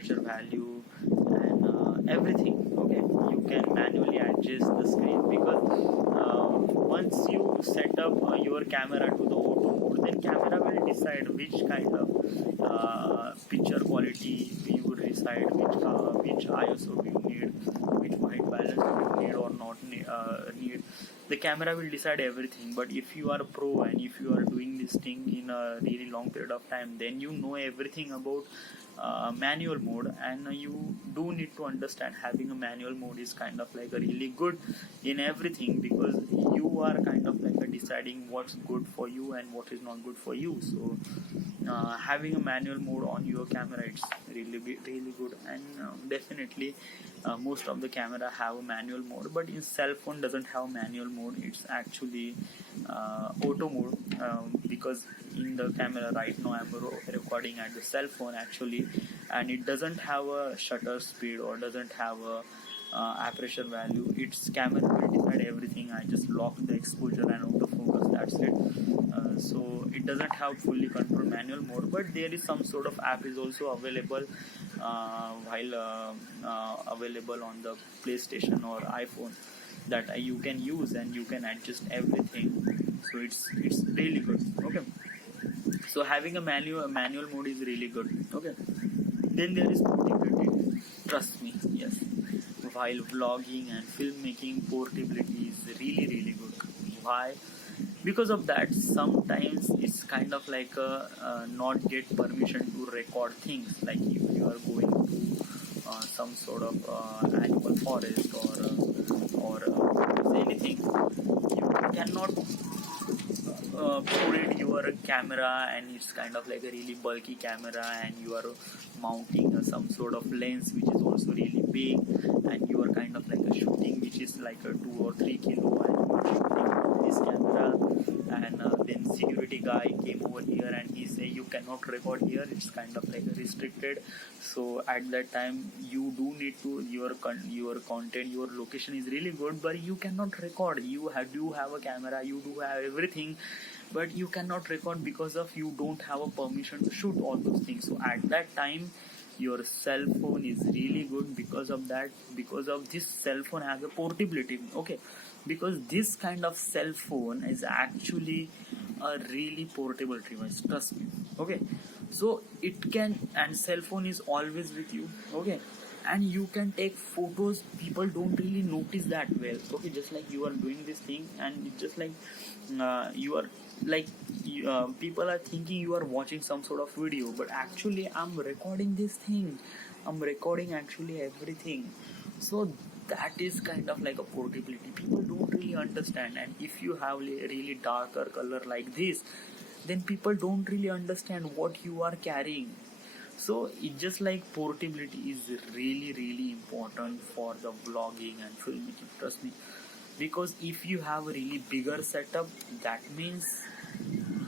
aperture value, and everything. Okay, you can manually adjust the screen, because once you set up your camera to the auto mode, then camera will decide which kind of picture quality you would decide, which ISO do you need, which white balance do you need or not need. The camera will decide everything. But if you are a pro and if you are doing this thing in a really long period of time, then you know everything about manual mode, and you do need to understand having a manual mode is kind of like a really good in everything, because you are kind of like deciding what's good for you and what is not good for you. So having a manual mode on your camera, it's really good. And definitely most of the camera have a manual mode, but in cell phone doesn't have manual mode, it's actually auto mode. Because in the camera right now I'm recording at the cell phone actually, and it doesn't have a shutter speed or doesn't have a aperture value. Its camera will decide everything. I just lock the exposure and autofocus, that's it. So it doesn't have fully control manual mode, but there is some sort of app is also available while available on the PlayStation or iPhone, that you can use and you can adjust everything. So it's really good. Okay, so having a manual mode is really good. Okay, then there is portability. Trust me, yes, while vlogging and filmmaking, portability is really good. Why? Because of that, sometimes it's kind of like not get permission to record things, like if you are going to some sort of animal forest or anything, you cannot put your camera, and it's kind of like a really bulky camera, and you are mounting some sort of lens which is also really big, and you are kind of like a shooting which is like a 2 or 3 kilo, and you are shooting this camera, and then security guy came over here and he say you cannot record here, it's kind of like restricted. So at that time you do need to, your content, your location is really good, but you cannot record. You do have a camera, you do have everything, but you cannot record because of you don't have a permission to shoot all those things. So at that time your cell phone is really good, because of that, because of this cell phone has a portability. Okay, because this kind of cell phone is actually a really portable device, trust me. Okay, so it can, and cell phone is always with you. Okay, and you can take photos, people don't really notice that well. Okay, just like you are doing this thing, and it's just like you are like people are thinking you are watching some sort of video, but actually I'm recording this thing, I'm recording actually everything. So that is kind of like a portability, people don't really understand. And if you have a really darker color like this, then people don't really understand what you are carrying. So it just like portability is really important for the vlogging and filmmaking, trust me. Because if you have a really bigger setup, that means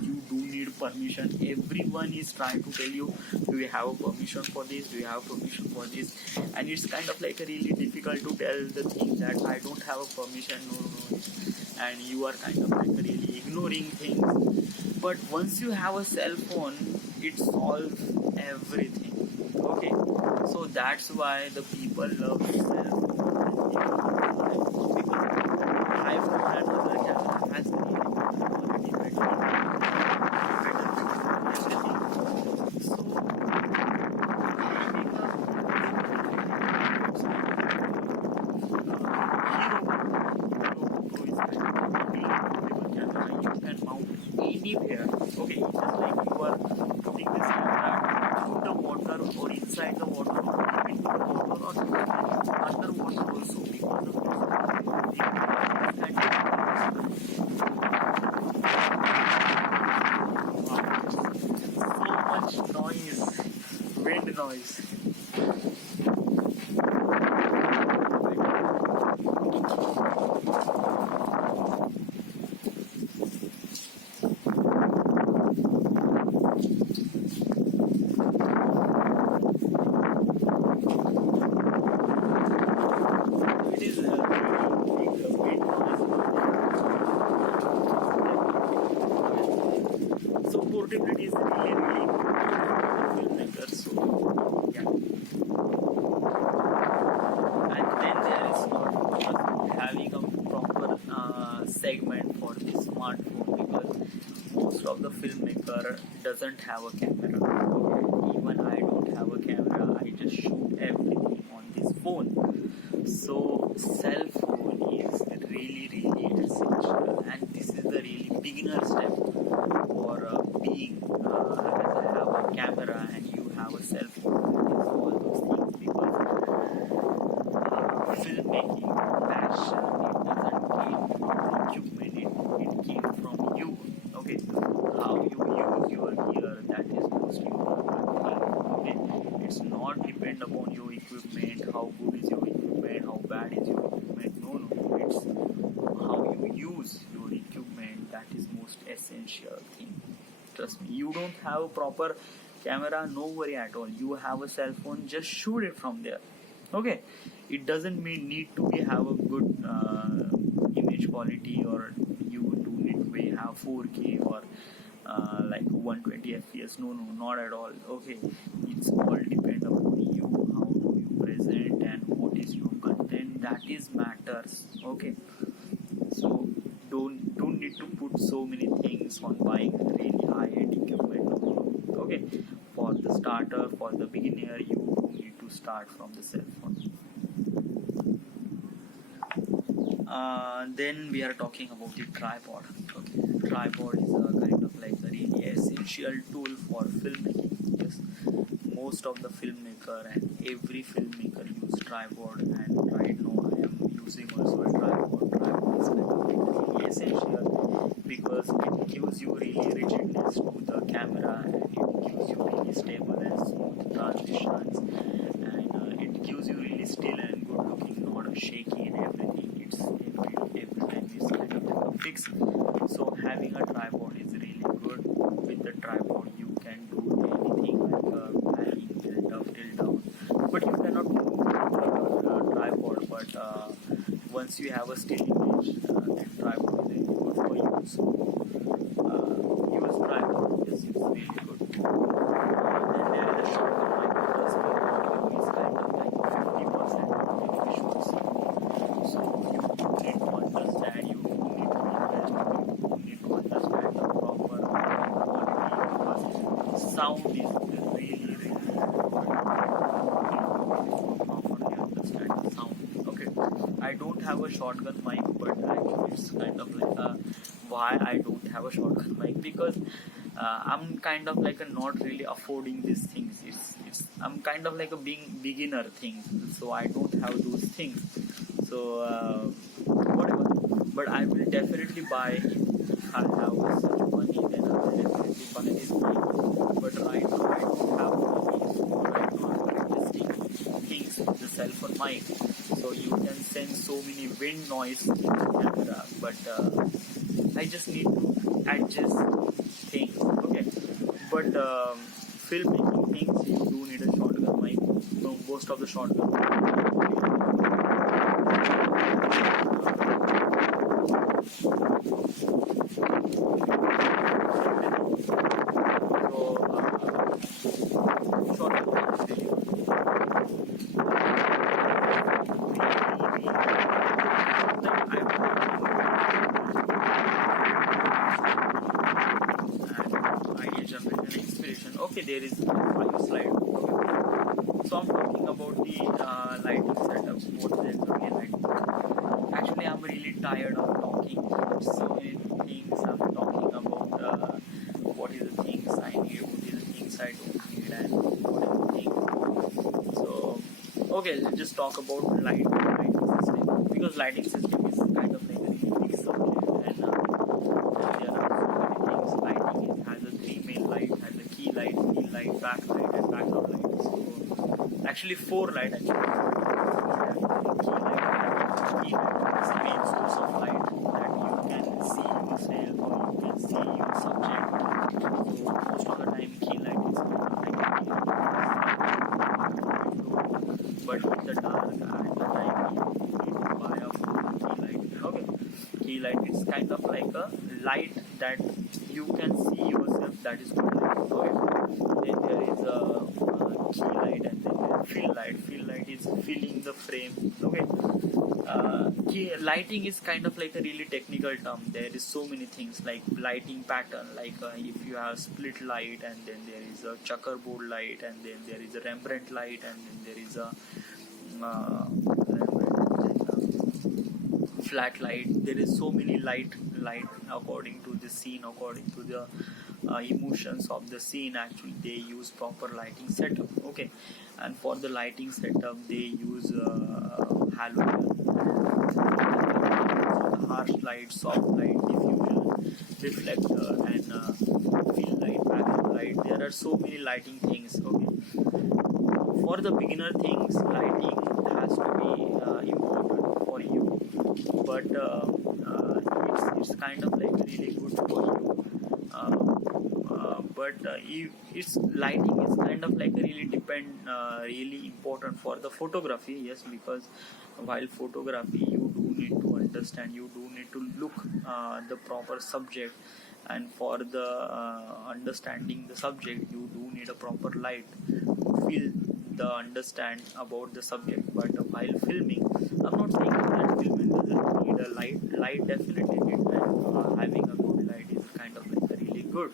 you do need permission. Everyone is trying to tell you, do you have a permission for this, do you have permission for this, and it's kind of like a really difficult to tell the thing that I don't have a permission, no, and you are kind of like really ignoring things. But once you have a cell phone, it solves everything. Okay, so that's why the people love cell phone, because iPhone and other camera has really quality better everything. So you can mount anywhere. Okay, it's just like you are putting this camera through the water or inside the water or into the water or underwater also, because of this so much noise, wind noise. So portability is really important for filmmakers. So yeah. filmmaker doesn't have a camera. Okay? Even I don't have a camera. I just shoot everything on this phone. So cell phone is really essential, and this is the really beginner step for being have a camera and you have a cell phone. It's all those things because filmmaking passion, it doesn't came from the equipment, it came from you. Okay, how you use your gear, that is most important thing. Okay, it's not depend upon your equipment, how good is your equipment, how bad is your equipment. No, it's how you use your equipment, that is most essential thing. Trust me, you don't have a proper camera, no worry at all. You have a cell phone, just shoot it from there. Okay, it doesn't mean need to be have a good image quality, or you do need to have 4K or like 120 fps. No, not at all. Okay, it's all depend upon you, how do you present and what is your content, that is matters. Okay, so don't need to put so many things on buying really high-end equipment. Okay, for the starter, for the beginner, you need to start from the cell phone. Then we are talking about the tripod. Okay, tripod is a kind of like a really essential tool for filmmaking. Yes, most of the filmmaker and every filmmaker use tripod, and right now I am using also a tripod. Tripod is kind of like really essential because it gives you really rigidness to the camera, and it gives you really stable and smooth transitions, and it gives you really still and good looking, not shaky and everything. It's every time is kind of like a fix. So having a tripod is really good. With the tripod you can do anything like panning, tilt up, tilt down, but you cannot move a tripod. But once you have a still image, that tripod is really good for you. So use tripod. Yes, it's really good. Then there is a shotgun mic is kind of like 50% of the visuals. So you need to understand, you need to invest, you need to understand the proper quality, because sound is really important. Properly understand the sound. Okay, I don't have a shotgun mic, but actually it's kind of like why I don't have a shotgun mic, because I'm kind of like not really affording these things. I'm kind of like a beginner thing, so I don't have those things. So whatever, but I will definitely buy. If I have such money, then I will definitely buy this mic. But right now I don't have money, so right now I'm adjusting things with the cell phone mic. So you can sense so many wind noise in the camera, but I just need to adjust things. Okay, but filmmaking things, you do need a shotgun mic. So most of the shotgun okay, there is 5 slide. So I'm talking about the lighting setups, what is the real lighting. Actually, I'm really tired of talking so many things. I'm talking about what is the things I need, what is the things I don't need, and what is the things. So okay, let's just talk about lighting system, because lighting system is kind of like a really big subject, and there are so many things. Lighting has a 3 main light, has a key light, field light, backlight, and background light. So actually 4 light actually. Key light is the main source of light that you can see yourself or you can see your subject. So most of the time key light is kind of like a key light. But with the dark at the time you need to buy a full key light. Okay, key light is kind of like a light that you can see yourself, that is good light. Okay. Then there is a key light, and then there is field light. Field light light is filling the frame. Okay. Lighting is kind of like a really technical term. There is so many things like lighting pattern, like if you have split light, and then there is a checkerboard light, and then there is a Rembrandt light, and then there is a flat light. There is so many light according to the scene, according to the emotions of the scene. Actually they use proper lighting setup. Okay. And for the lighting setup they use halogen, harsh light, soft light, diffusion, reflector, and fill light, background light. There are so many lighting things. Okay. For the beginner things, lighting has to be important for you, but it's kind of like really good for you. But its lighting is kind of like really important for the photography. Yes, because while photography you do need to understand, you do need to look the proper subject, and for the understanding the subject you do need a proper light to feel the understand about the subject. But while filming, I'm not saying that filming doesn't need a light definitely need, and having a good light is kind of like really good.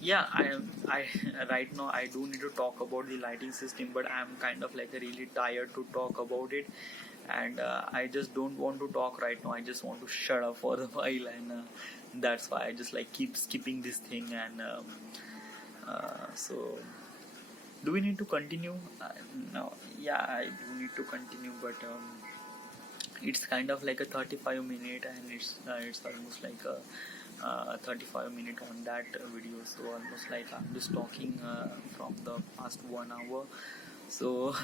Yeah, I right now I do need to talk about the lighting system, but I'm kind of like really tired to talk about it, and I just don't want to talk right now. I just want to shut up for a while, and that's why I just like keep skipping this thing. And so do we need to continue? No, yeah, I do need to continue, but it's kind of like a 35 minute, and it's almost like a 35 minute on that video, so almost like I'm just talking from the past 1 hour. So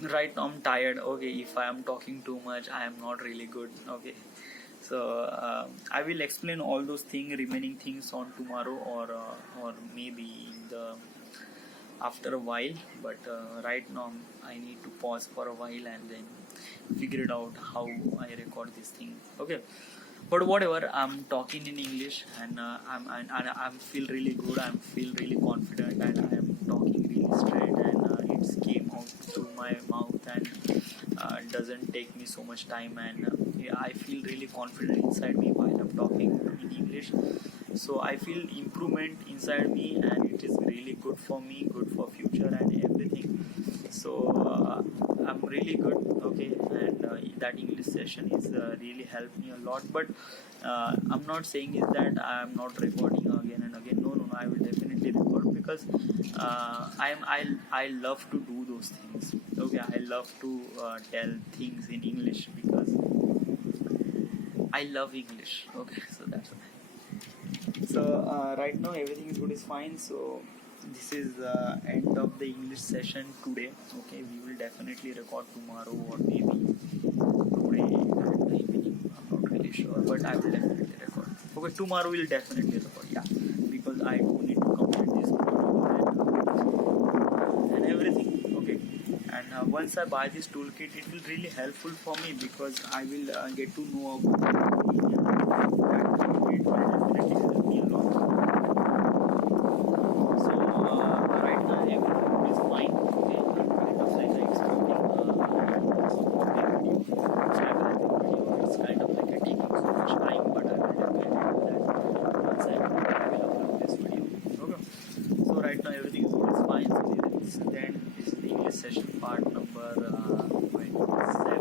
right now I'm tired. Okay, if I am talking too much I am not really good. Okay, so I will explain all those remaining things on tomorrow, or maybe in the after a while, but right now I need to pause for a while and then figure it out how I record this thing. Okay, but whatever, I'm talking in English, and I'm feel really good, I'm feel really confident, and I am talking really straight, and it's came out through my mouth, and doesn't take me so much time, and yeah, I feel really confident inside me while I'm talking in English. So I feel improvement inside me, and it is really good for me, good for future and everything. So I'm really good. Okay, and that English session is really helped me a lot. But I'm not saying is that I'm not recording again and again. No, I will definitely record, because I love to do those things. Okay, I love to tell things in English because I love English. Okay, so that's why. So right now everything is good, is fine. So this is the end of the English session today. Okay, we will definitely record tomorrow, or maybe today at the evening. I'm not really sure, but I will definitely record. Okay, tomorrow we'll definitely record. Yeah, because I do need to complete this video and everything. Okay, and once I buy this toolkit, it will really helpful for me, because I will get to know about it will definitely help me a lot. So right now everything is fine. Okay, I'm kind of like expecting video. It's kind of like taking so much time, but I will definitely do that once I will upload this video. Okay. So right now everything is fine. So then this is the English session part number 27.